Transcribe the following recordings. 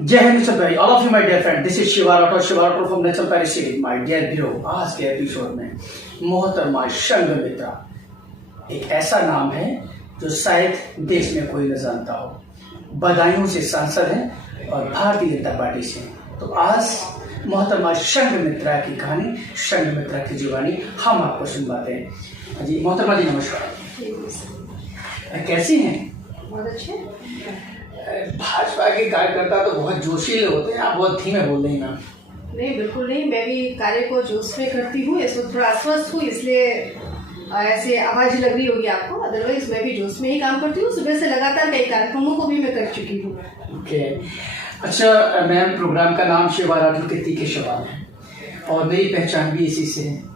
जय हिंद भाई, all of you my dear friend, this is Shiva Rathore from natural Paris city. My dear bro, आज के एपिसोड में मोहतरमा संघमित्रा एक ऐसा नाम है जो शायद देश में कोई न जानता हो। बदायूं से सांसद हैं और भारतीय जनता पार्टी से। तो आज मोहतरमा संघमित्रा की कहानी, संघमित्रा की जुबानी हम आपको सुनवाते हैं। जी मोहतरमा जी, नमस्कार। कैसी हैं? बहुत अच्छे। भाजपा के कार्यकर्ता तो बहुत जोशीले होते हैं, आप बहुत धीमे बोल रही हैं ना। नहीं, बिल्कुल नहीं, मैं भी कार्य को जोश में करती हूँ। इस वक्त थोड़ा अस्वस्थ हूँ, इसलिए ऐसे आवाज लग रही होगी आपको। अदरवाइज मैं भी जोश में ही काम करती हूँ। सुबह से लगातार कई कार्यक्रमों को भी मैं कर चुकी हूँ। ओके, अच्छा मैम, प्रोग्राम का नाम शिवा राठौर के तीखे सवाल है और मेरी पहचान भी इसी से है।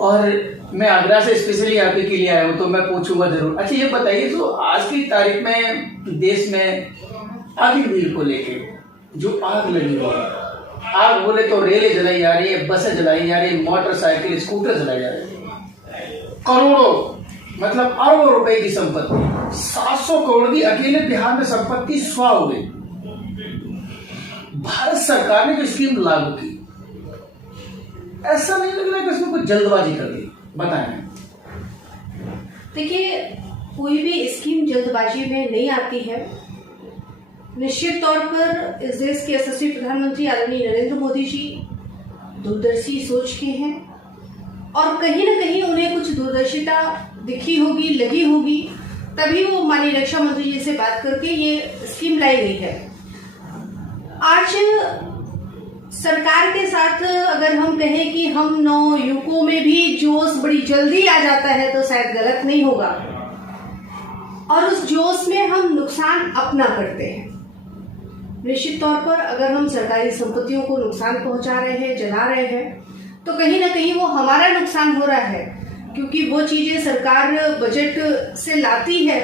और मैं आगरा से स्पेशली आपके लिए आया हूँ, तो मैं पूछूंगा जरूर। अच्छा ये बताइए, तो आज की तारीख में देश में अग्निवीर को लेके जो आग लगी हुई है, आग बोले तो रेलें जलाई जा रही है, बसें जलाई जा रही है, मोटरसाइकिल स्कूटर जलाई जा रहे हैं, करोड़ों मतलब अरबों रुपए की संपत्ति, 700 करोड़ की अकेले बिहार में संपत्ति स्वाह हो गई। भारत सरकार ने जो स्कीम लागू की, ऐसा नहीं लग रहा है कि उसमें कुछ जल्दबाजी कर दी? बताएं। देखिए, कोई भी स्कीम जल्दबाजी में नहीं आती है। निश्चित तौर पर इस देश के यशस्वी प्रधानमंत्री आदरणीय नरेंद्र मोदी जी दूरदर्शी सोच के हैं और कहीं न कहीं उन्हें कुछ दूरदर्शिता दिखी होगी, लगी होगी, तभी वो माननीय रक्षा मंत्री जी से बात करके ये स्कीम लाई गई है। आज सरकार के साथ अगर हम कहें कि हम नौ युवकों में भी जोश बड़ी जल्दी आ जाता है तो शायद गलत नहीं होगा, और उस जोश में हम नुकसान अपना करते हैं। निश्चित तौर पर अगर हम सरकारी संपत्तियों को नुकसान पहुंचा रहे हैं, जला रहे हैं, तो कहीं ना कहीं वो हमारा नुकसान हो रहा है, क्योंकि वो चीजें सरकार बजट से लाती है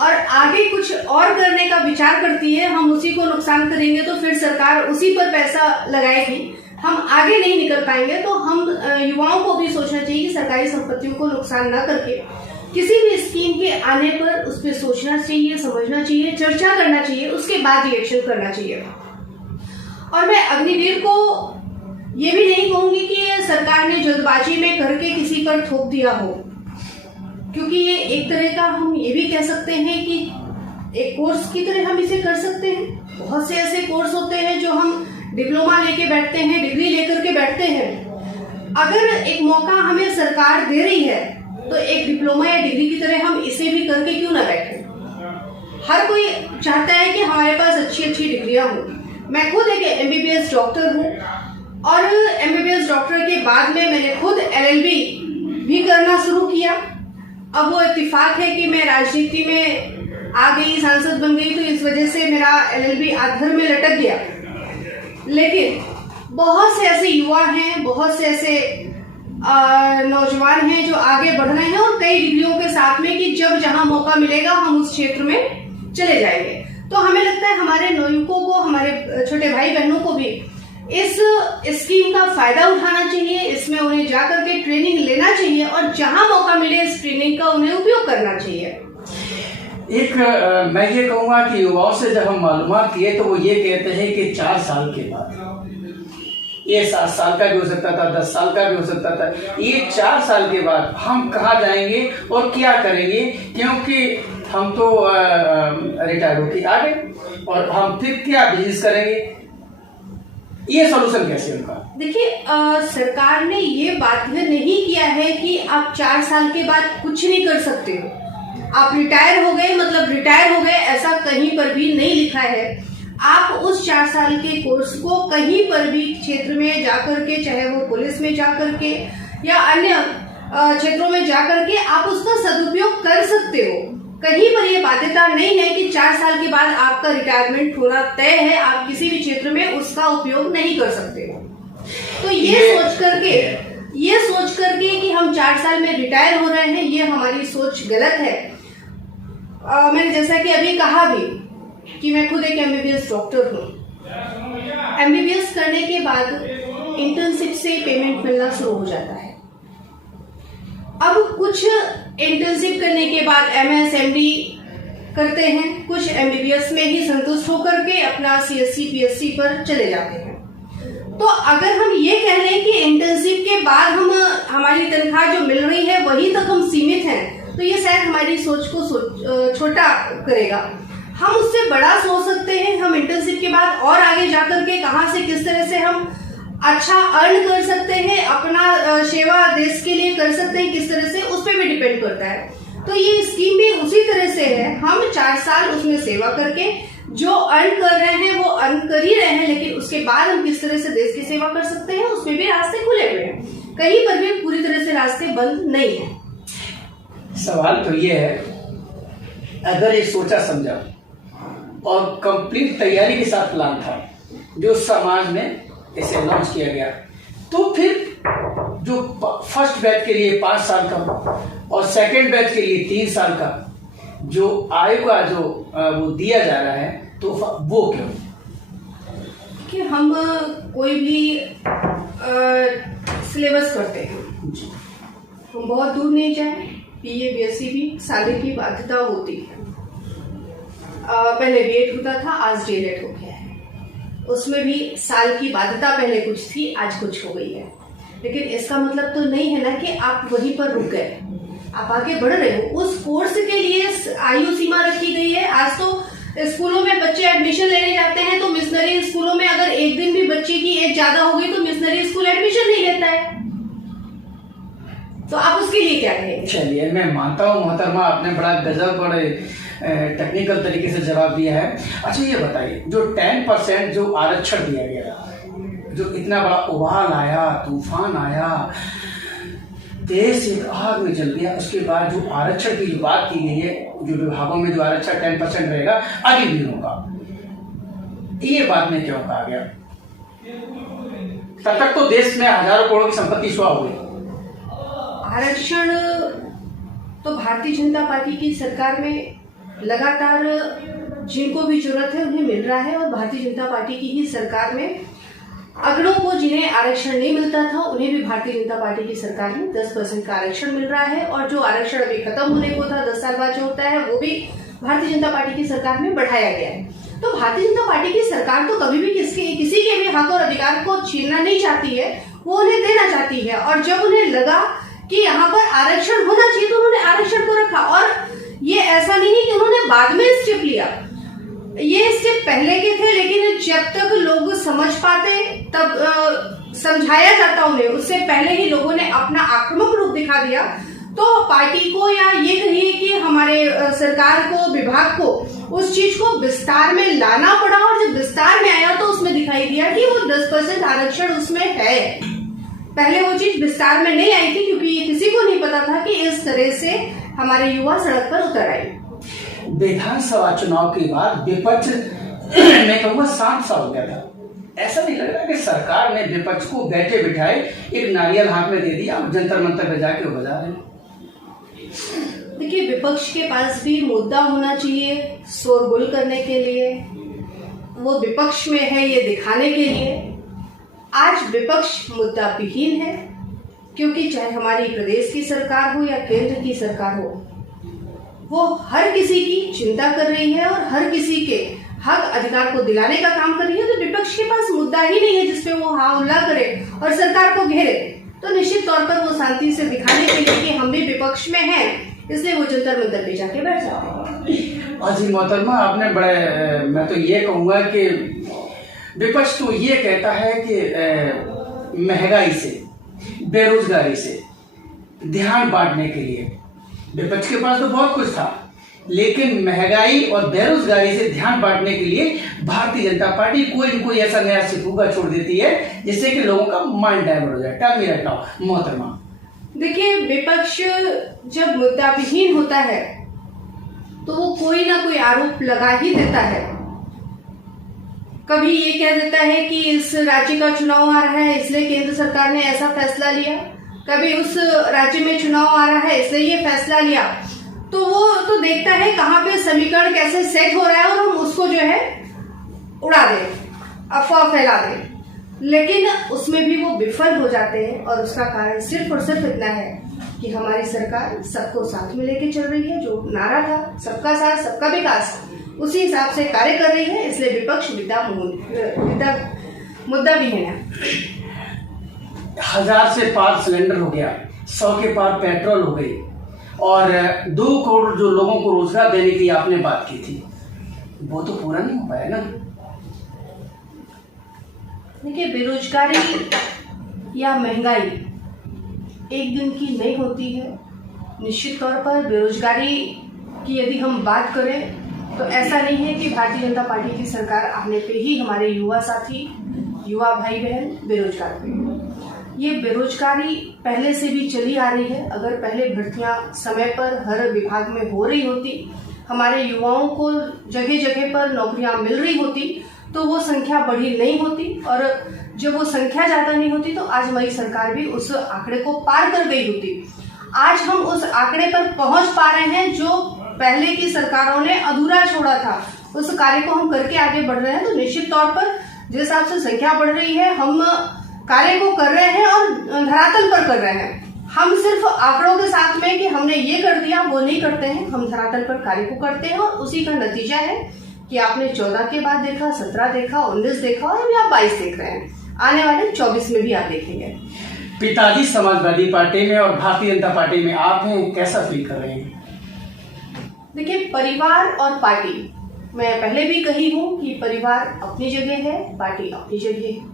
और आगे कुछ और करने का विचार करती है। हम उसी को नुकसान करेंगे तो फिर सरकार उसी पर पैसा लगाएगी, हम आगे नहीं निकल पाएंगे। तो हम युवाओं को भी सोचना चाहिए कि सरकारी संपत्तियों को नुकसान ना करके किसी भी स्कीम के आने पर उस पर सोचना चाहिए, समझना चाहिए, चर्चा करना चाहिए, उसके बाद रिएक्शन करना चाहिए। और मैं अग्निवीर को ये भी नहीं कहूंगी कि सरकार ने जल्दबाजी में करके किसी पर थोप दिया हो, क्योंकि ये एक तरह का हम ये भी कह सकते हैं कि एक कोर्स की तरह हम इसे कर सकते हैं। बहुत से ऐसे कोर्स होते हैं जो हम डिप्लोमा लेके बैठते हैं, डिग्री लेकर के बैठते हैं। अगर एक मौका हमें सरकार दे रही है तो एक डिप्लोमा या डिग्री की तरह हम इसे भी करके क्यों ना बैठे। हर कोई चाहता है कि हमारे पास अच्छी अच्छी डिग्रियां हो। मैं खुद एक MBBS डॉक्टर हूँ और MBBS डॉक्टर के बाद में मैंने खुद LLB भी करना शुरू किया। अब वो इत्तेफाक है कि मैं राजनीति में आ गई, सांसद बन गई, तो इस वजह से मेरा LLB आधर में लटक गया। लेकिन बहुत से ऐसे युवा हैं, बहुत से ऐसे नौजवान हैं जो आगे बढ़ रहे हैं और कई डिग्रियों के साथ में कि जब जहां मौका मिलेगा हम उस क्षेत्र में चले जाएंगे। तो हमें लगता है हमारे नवयुवकों को, हमारे छोटे भाई बहनों को भी इस स्कीम का फायदा उठाना चाहिए, इसमें उन्हें जाकर के ट्रेनिंग लेना चाहिए और जहां मौका मिले इस ट्रेनिंग का उन्हें उपयोग करना चाहिए। एक मैं ये कहूंगा कि युवाओं से जब हम मालूमात किए तो वो ये कहते हैं कि 4 साल के बाद, ये 7 साल का भी हो सकता था, 10 साल का भी हो सकता था, ये 4 साल के बाद हम कहाँ जाएंगे और क्या करेंगे, क्योंकि हम तो रिटायर होके आ गए और हम फिर क्या बिजनेस करेंगे। ये सॉल्यूशन कैसे उनका? देखिए, सरकार ने ये बात नहीं किया है कि आप 4 साल के बाद कुछ नहीं कर सकते हो, आप रिटायर हो गए मतलब रिटायर हो गए, ऐसा कहीं पर भी नहीं लिखा है। आप उस 4 साल के कोर्स को कहीं पर भी क्षेत्र में जाकर के, चाहे वो पुलिस में जाकर के या अन्य क्षेत्रों में जाकर के, आप उसका सदुपयोग कर सकते हो। कहीं पर ये बाध्यता नहीं है कि 4 साल के बाद आपका रिटायरमेंट होना तय है, आप किसी भी क्षेत्र में उसका उपयोग नहीं कर सकते हो। तो ये सोच करके कि हम 4 साल में रिटायर हो रहे हैं, ये हमारी सोच गलत है। मैंने जैसा कि अभी कहा भी कि मैं खुद एक MBBS डॉक्टर हूँ। MBBS करने के बाद इंटर्नशिप से पेमेंट मिलना शुरू हो जाता है। अब कुछ इंटर्नशिप करने के बाद MS MD करते हैं, कुछ MBBS में ही संतुष्ट होकर के अपना CSC PSC पर चले जाते हैं। तो अगर हम ये कह लें कि इंटर्नशिप के बाद हमारी तनख्वाह जो मिल रही है वहीं तक हम सीमित हैं, तो ये शायद हमारी सोच को छोटा करेगा। हम उससे बड़ा सोच सकते हैं, हम इंटर्नशिप के बाद और आगे जाकर के कहां से किस तरह से हम अच्छा अर्न कर सकते हैं, अपना सेवा देश के लिए कर सकते हैं किस तरह से, उस पर भी डिपेंड करता है। तो ये स्कीम भी उसी तरह से है, हम 4 साल उसमें सेवा करके जो अर्न कर रहे हैं वो अर्न कर ही रहे हैं, लेकिन उसके बाद हम किस तरह से देश की सेवा कर सकते हैं उसमें भी रास्ते खुले हुए हैं, कहीं पर भी पूरी तरह से रास्ते बंद नहीं है। सवाल तो ये है, अगर ये सोचा समझा और कंप्लीट तैयारी के साथ प्लान था जो समाज में इसे लॉन्च किया गया, तो फिर जो फर्स्ट बैच के लिए 5 साल का और सेकंड बैच के लिए 3 साल का जो आयु का जो वो दिया जा रहा है, तो वो क्यों? कि हम कोई भी सिलेबस करते हैं, हम बहुत दूर नहीं जाए, BA BSc भी साल की बाध्यता होती है। पहले B.Ed होता था, आज D.Ed हो गया है, उसमें भी साल की बाध्यता पहले कुछ थी, आज कुछ हो गई है। लेकिन इसका मतलब तो नहीं है ना कि आप वहीं पर रुक गए, आप आगे बढ़ रहे हो। उस कोर्स के लिए आयु सीमा रखी गई है। आज तो स्कूलों में बच्चे एडमिशन लेने जाते हैं, तो मिशनरी स्कूलों में अगर एक दिन भी बच्चे की एज ज्यादा हो गई तो मिशनरी स्कूल एडमिशन नहीं लेता है। तो आप उसके लिए क्या कहेंगे? चलिए, मैं मानता हूँ मोहतरमा, आपने बड़ा गजब बड़े टेक्निकल तरीके से जवाब दिया है। अच्छा ये बताइए, जो 10% जो आरक्षण दिया गया, जो इतना बड़ा उबाल आया, तूफान आया, देश एक आग में जल गया, उसके बाद जो आरक्षण की जो बात की गई है, जो विभागों में जो आरक्षण 10% रहेगा आगे भी होगा, ये बात में क्यों कहा गया? तब तक तो देश में हजारों करोड़ की संपत्ति स्वाह हो गई। आरक्षण तो भारतीय जनता पार्टी की सरकार में लगातार जिनको भी जरूरत है उन्हें मिल रहा है, और भारतीय जनता पार्टी की ही सरकार में अगड़ों को जिन्हें आरक्षण नहीं मिलता था उन्हें भी भारतीय जनता पार्टी की सरकार में 10% का आरक्षण मिल रहा है, और जो आरक्षण अभी खत्म होने को था 10 साल बाद जो होता है वो भी भारतीय जनता पार्टी की सरकार में बढ़ाया गया है। तो भारतीय जनता पार्टी की सरकार तो कभी भी किसी के भी हक और अधिकार को छीनना नहीं चाहती है, वो उन्हें देना चाहती है। और जब उन्हें लगा कि यहाँ पर आरक्षण होना चाहिए तो उन्होंने आरक्षण को रखा। और ये ऐसा नहीं है कि उन्होंने बाद में स्टेप लिया, ये स्टेप पहले के थे, लेकिन जब तक लोग समझ पाते तब समझाया जाता उन्हें, उससे पहले ही लोगों ने अपना आक्रामक रूप दिखा दिया। तो पार्टी को या ये कहिए कि हमारे सरकार को, विभाग को उस चीज को विस्तार में लाना पड़ा, और जब विस्तार में आया तो उसमें दिखाई दिया कि वो 10% आरक्षण उसमें है। पहले वो चीज विस्तार में नहीं आई थी क्योंकि ये किसी को नहीं पता था कि इस तरह से हमारे युवा सड़क पर उतर आए। विधानसभा चुनाव के बाद विपक्ष मैं कहूँगा शांत सा हो गया था। ऐसा नहीं लग रहा कि सरकार ने विपक्ष को बैठे बिठाए एक नारियल हाथ में दे दिया, जंतर मंतर पे जाके वो बजा रहे। देखिए, विपक्ष के पास भी मुद्दा होना चाहिए शोरगुल करने के लिए, वो विपक्ष में है ये दिखाने के लिए। आज विपक्ष मुद्दा विहीन है, क्योंकि चाहे हमारी प्रदेश की सरकार हो या केंद्र की सरकार हो, वो हर किसी की चिंता कर रही है और हर किसी के हक अधिकार को दिलाने का काम कर रही है। तो विपक्ष के पास मुद्दा ही नहीं है जिसपे वो हा उल्ला करे और सरकार को घेरे। तो निश्चित तौर पर वो शांति से दिखाने के लिए कि हम भी विपक्ष में हैं, इसलिए वो जंतर मंतर पे जाके बैठ जाते हैं। अजी मोहतरमा, आपने बड़े, मैं तो ये कहूँगा कि विपक्ष तो ये कहता है कि महंगाई से, बेरोजगारी से ध्यान बांटने के लिए विपक्ष के पास तो बहुत कुछ था, लेकिन महंगाई और बेरोजगारी से ध्यान बांटने के लिए भारतीय जनता पार्टी कोई न कोई ऐसा नया सिफूगा छोड़ देती है जिससे कि लोगों का माइंड डाइवर्ट हो जाए। टर्म ही रखता हूं मोहतरमा। देखिए, विपक्ष जब मुद्दा विहीन होता है तो वो कोई ना कोई आरोप लगा ही देता है। कभी ये कह देता है कि इस राज्य का चुनाव आ रहा है इसलिए केंद्र सरकार ने ऐसा फैसला लिया, कभी उस राज्य में चुनाव आ रहा है इसलिए ये फैसला लिया। तो वो तो देखता है कहाँ पे समीकरण कैसे सेट हो रहा है और हम उसको जो है उड़ा दें, अफवाह फैला दें। लेकिन उसमें भी वो विफल हो जाते हैं, और उसका कारण सिर्फ और सिर्फ इतना है कि हमारी सरकार सबको साथ में लेके चल रही है। जो नारा था सबका साथ सबका विकास, उसी हिसाब से कार्य कर रही है। इसलिए विपक्ष मुद्दा भी है ना। 1000 से पार सिलेंडर हो गया, 100 के पार पेट्रोल हो गई, और 2 करोड़ जो लोगों को रोजगार देने की आपने बात की थी, वो तो पूरा नहीं हो पाया ना। देखिए, बेरोजगारी या महंगाई एक दिन की नहीं होती है। निश्चित तौर पर बेरोजगारी की यदि हम बात करें तो ऐसा नहीं है कि भारतीय जनता पार्टी की सरकार आने पे ही हमारे युवा साथी, युवा भाई बहन बेरोजगार हुए। ये बेरोजगारी पहले से भी चली आ रही है। अगर पहले भर्तियां समय पर हर विभाग में हो रही होती, हमारे युवाओं को जगह जगह पर नौकरियां मिल रही होती, तो वो संख्या बढ़ी नहीं होती। और जब वो संख्या ज्यादा नहीं होती तो आज हमारी सरकार भी उस आंकड़े को पार कर गई होती। आज हम उस आंकड़े पर पहुंच पा रहे हैं जो पहले की सरकारों ने अधूरा छोड़ा था। उस कार्य को हम करके आगे बढ़ रहे हैं। तो निश्चित तौर पर जिस हिसाब से संख्या बढ़ रही है, हम कार्य को कर रहे हैं और धरातल पर कर रहे हैं। हम सिर्फ आंकड़ों के साथ में कि हमने ये कर दिया वो नहीं करते हैं। हम धरातल पर कार्य को करते हैं और उसी का नतीजा है कि आपने 14 के बाद देखा, 17 देखा, 19 देखा और अभी आप 22 देख रहे हैं। आने वाले 24 में भी आप देखेंगे। पिताजी समाजवादी पार्टी में और भारतीय जनता पार्टी में आप हैं, कैसा फील कर रहे हैं? देखिए, परिवार और पार्टी, मैं पहले भी कही हूँ कि परिवार अपनी जगह है, पार्टी अपनी जगह है।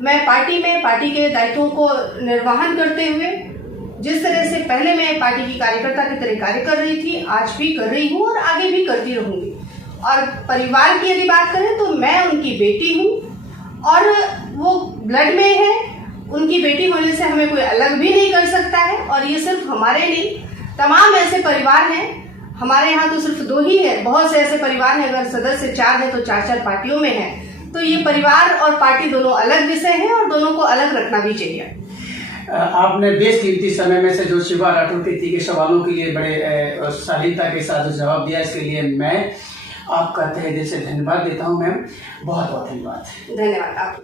मैं पार्टी में पार्टी के दायित्वों को निर्वहन करते हुए जिस तरह से पहले मैं पार्टी की कार्यकर्ता की तरह कार्य कर रही थी, आज भी कर रही हूँ और आगे भी करती रहूंगी। और परिवार की यदि बात करें तो मैं उनकी बेटी हूँ और वो ब्लड में है। उनकी बेटी होने से हमें कोई अलग भी नहीं कर सकता है। और ये सिर्फ हमारे नहीं, तमाम ऐसे परिवार हैं। हमारे यहाँ तो सिर्फ 2 ही है, बहुत से ऐसे परिवार हैं, अगर सदस्य 4 हैं तो 4-4 पार्टियों में हैं। तो ये परिवार और पार्टी दोनों अलग विषय हैं और दोनों को अलग रखना भी चाहिए। आपने बेशकीमती समय में से जो शिवा राठौर के सवालों के लिए बड़े शालीनता के साथ जो जवाब दिया, इसके लिए मैं आपका तहे दिल से धन्यवाद देता हूं मैम। बहुत बहुत धन्यवाद। धन्यवाद आप।